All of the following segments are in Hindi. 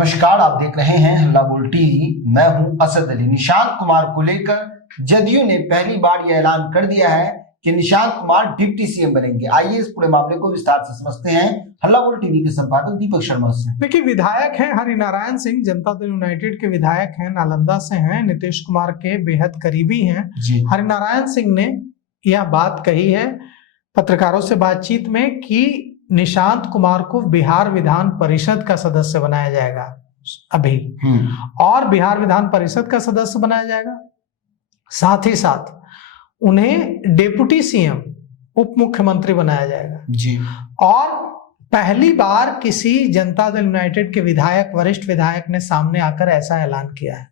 नमस्कार, आप देख रहे हैं हल्ला बोल टीवी। मैं हूं असद अली। निशांत कुमार को लेकर जदयू ने पहली बार यह ऐलान कर दिया है कि निशांत कुमार डिप्टी सीएम बनेंगे। आइए इस पूरे मामले को विस्तार से समझते हैं हल्ला बोल टीवी के संपादक दीपक शर्मा से। देखिए, विधायक हैं हरिनारायण सिंह, जनता दल यूनाइटेड के विधायक हैं, नालंदा से हैं, नीतीश कुमार के बेहद करीबी हैं। हरिनारायण सिंह ने यह बात कही है पत्रकारों से बातचीत में कि निशांत कुमार को बिहार विधान परिषद का सदस्य बनाया जाएगा अभी, और बिहार विधान परिषद का सदस्य बनाया जाएगा। साथ ही साथ उन्हें डेप्यूटी सीएम, उप मुख्यमंत्री बनाया जाएगा जी। और पहली बार किसी जनता दल यूनाइटेड के विधायक, वरिष्ठ विधायक ने सामने आकर ऐसा ऐलान किया है।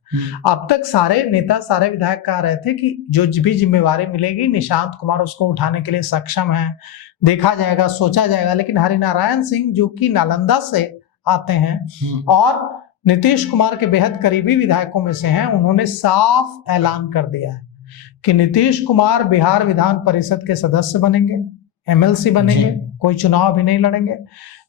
अब तक सारे नेता, सारे विधायक कह रहे थे कि जो भी जिम्मेवारी मिलेगी निशांत कुमार उसको उठाने के लिए सक्षम है, देखा जाएगा, सोचा जाएगा। लेकिन हरिनारायण सिंह जो कि नालंदा से आते हैं और नीतीश कुमार के बेहद करीबी विधायकों में से हैं, उन्होंने साफ ऐलान कर दिया है कि नीतीश कुमार बिहार विधान परिषद के सदस्य बनेंगे, एमएलसी बनेंगे, कोई चुनाव भी नहीं लड़ेंगे,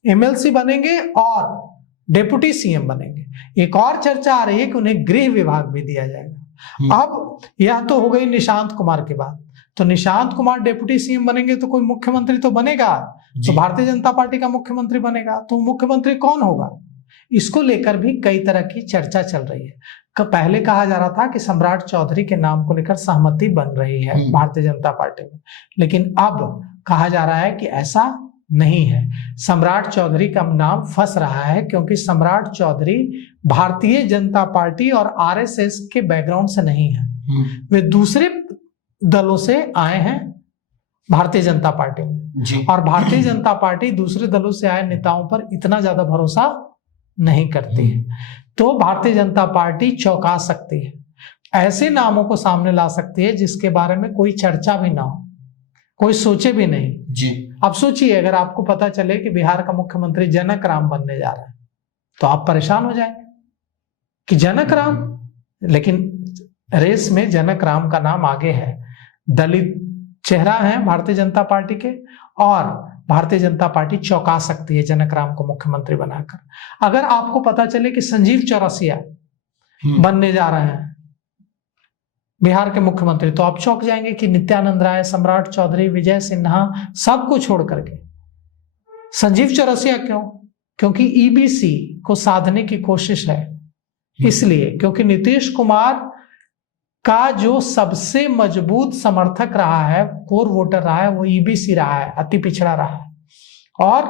एमएलसी बनेंगे और डिप्टी सीएम बनेंगे। एक और चर्चा आ रही है कि उन्हें गृह विभाग भी दिया जाएगा। अब यह तो हो गई निशांत कुमार की बात। तो निशांत कुमार डिप्टी सीएम बनेंगे तो कोई मुख्यमंत्री तो बनेगा, तो भारतीय जनता पार्टी का मुख्यमंत्री बनेगा। तो मुख्यमंत्री कौन होगा, इसको लेकर भी कई तरह की चर्चा चल रही है। पहले कहा जा रहा था कि सम्राट चौधरी के नाम को लेकर सहमति बन रही है भारतीय जनता पार्टी में, लेकिन अब कहा जा रहा है कि ऐसा नहीं है। सम्राट चौधरी का नाम फंस रहा है क्योंकि सम्राट चौधरी भारतीय जनता पार्टी और आरएसएस के बैकग्राउंड से नहीं है, वे दूसरे दलों से आए हैं भारतीय जनता पार्टी में जी। और भारतीय जनता पार्टी दूसरे दलों से आए नेताओं पर इतना ज्यादा भरोसा नहीं करती है। तो भारतीय जनता पार्टी चौंका सकती है, ऐसे नामों को सामने ला सकती है जिसके बारे में कोई चर्चा भी ना हो, कोई सोचे भी नहीं जी। अब सोचिए, अगर आपको पता चले कि बिहार का मुख्यमंत्री जनक राम बनने जा रहा है तो आप परेशान हो जाएंगे कि जनक राम, लेकिन रेस में जनक राम का नाम आगे है। दलित चेहरा है भारतीय जनता पार्टी के, और भारतीय जनता पार्टी चौंका सकती है जनक राम को मुख्यमंत्री बनाकर। अगर आपको पता चले कि संजीव चौरसिया बनने जा रहे हैं बिहार के मुख्यमंत्री, तो आप चौंक जाएंगे कि नित्यानंद राय, सम्राट चौधरी, विजय सिन्हा, सबको छोड़ करके संजीव चौरसिया क्यों? क्योंकि ईबीसी को साधने की कोशिश है। इसलिए क्योंकि नीतीश कुमार का जो सबसे मजबूत समर्थक रहा है, कोर वोटर रहा है, वो ईबीसी रहा है, अति पिछड़ा रहा है, और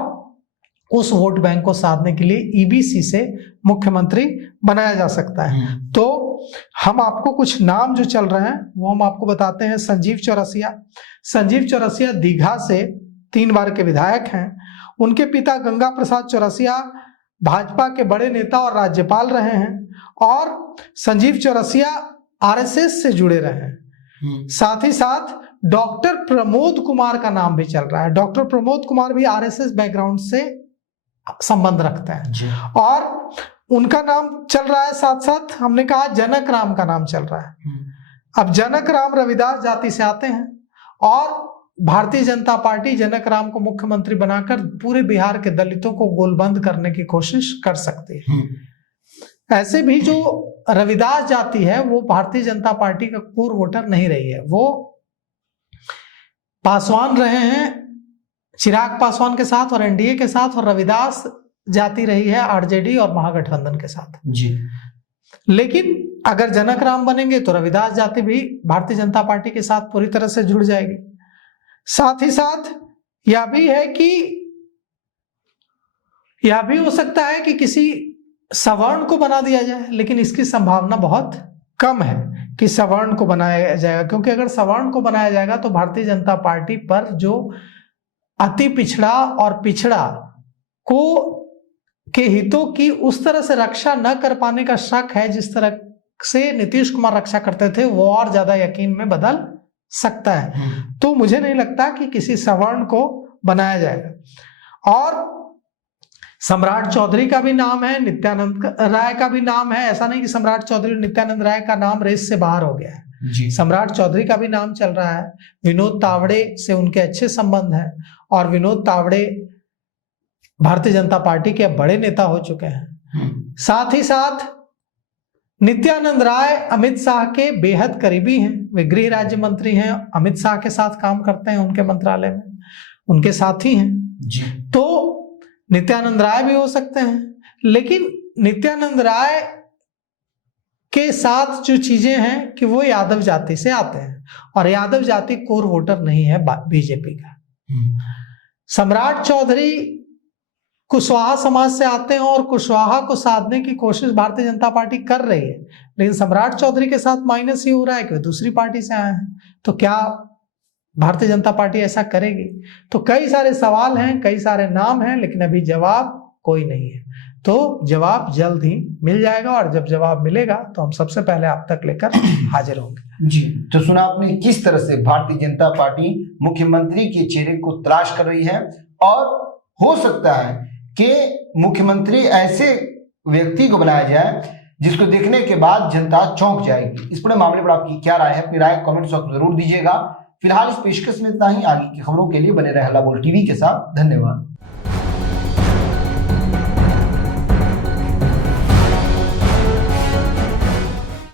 उस वोट बैंक को साधने के लिए ईबीसी से मुख्यमंत्री बनाया जा सकता है। तो हम आपको कुछ नाम जो चल रहे हैं वो हम आपको बताते हैं। संजीव चौरसिया दीघा से 3 बार के विधायक हैं। उनके पिता गंगा प्रसाद चौरसिया भाजपा के बड़े नेता और राज्यपाल रहे हैं, और संजीव चौरसिया आरएसएस से जुड़े रहे हैं। साथ ही साथ डॉक्टर प्रमोद कुमार का नाम भी चल रहा है। डॉक्टर प्रमोद कुमार भी आरएसएस बैकग्राउंड से संबंध रखते हैं, और उनका नाम चल रहा है। साथ साथ हमने कहा जनक राम का नाम चल रहा है। अब जनक राम रविदास जाति से आते हैं, और भारतीय जनता पार्टी जनक राम को मुख्यमंत्री बनाकर पूरे बिहार के दलितों को गोलबंद करने की कोशिश कर सकती है। ऐसे भी जो रविदास जाति है वो भारतीय जनता पार्टी का कोर वोटर नहीं रही है, वो पासवान रहे हैं चिराग पासवान के साथ और एनडीए के साथ, और रविदास जाति रही है आरजेडी और महागठबंधन के साथ जी। लेकिन अगर जनक राम बनेंगे तो रविदास जाति भी भारतीय जनता पार्टी के साथ पूरी तरह से जुड़ जाएगी। साथ ही साथ यह भी है कि यह भी हो सकता है कि किसी सवर्ण को बना दिया जाए, लेकिन इसकी संभावना बहुत कम है कि सवर्ण को बनाया जाएगा, क्योंकि अगर सवर्ण को बनाया जाएगा तो भारतीय जनता पार्टी पर जो अति पिछड़ा और पिछड़ा को के हितों की उस तरह से रक्षा न कर पाने का शक है, जिस तरह से नीतीश कुमार रक्षा करते थे, वो और ज्यादा यकीन में बदल सकता है। तो मुझे नहीं लगता कि किसी सवर्ण को बनाया जाएगा। और सम्राट चौधरी का भी नाम है, नित्यानंद राय का भी नाम है। ऐसा नहीं कि सम्राट चौधरी और नित्यानंद राय का नाम रेस से बाहर हो गया है। सम्राट चौधरी का भी नाम चल रहा है। विनोद तावड़े से उनके अच्छे संबंध हैं, और विनोद तावड़े भारतीय जनता पार्टी के बड़े नेता हो चुके हैं। साथ ही साथ नित्यानंद राय अमित शाह के बेहद करीबी हैं, वे गृह राज्य मंत्री हैं, अमित शाह के साथ काम करते हैं उनके मंत्रालय में, उनके साथी हैं जी। तो नित्यानंद राय भी हो सकते हैं। लेकिन नित्यानंद राय के साथ जो चीजें हैं कि वो यादव जाति से आते हैं और यादव जाति कोर वोटर नहीं है बीजेपी का। सम्राट चौधरी कुशवाहा समाज से आते हैं और कुशवाहा को साधने की कोशिश भारतीय जनता पार्टी कर रही है, लेकिन सम्राट चौधरी के साथ माइनस ये हो रहा है कि वे दूसरी पार्टी से आए हैं, तो क्या भारतीय जनता पार्टी ऐसा करेगी? तो कई सारे सवाल हैं, कई सारे नाम हैं, लेकिन अभी जवाब कोई नहीं है। तो जवाब जल्द ही मिल जाएगा और जब जवाब मिलेगा तो हम सबसे पहले आप तक लेकर हाजिर होंगे। जी, तो सुना आपने किस तरह से भारतीय जनता पार्टी मुख्यमंत्री के चेहरे को तलाश कर रही है, और हो सकता है कि मुख्यमंत्री ऐसे व्यक्ति को बनाया जाए जिसको देखने के बाद जनता चौंक जाएगी। इस पूरे मामले पर आपकी क्या राय है? अपनी राय कमेंट्स में जरूर दीजिएगा। फिलहाल इस पेशकश में इतना ही। आगे की खबरों के लिए बने रहे हल्ला बोल टीवी के साथ। धन्यवाद।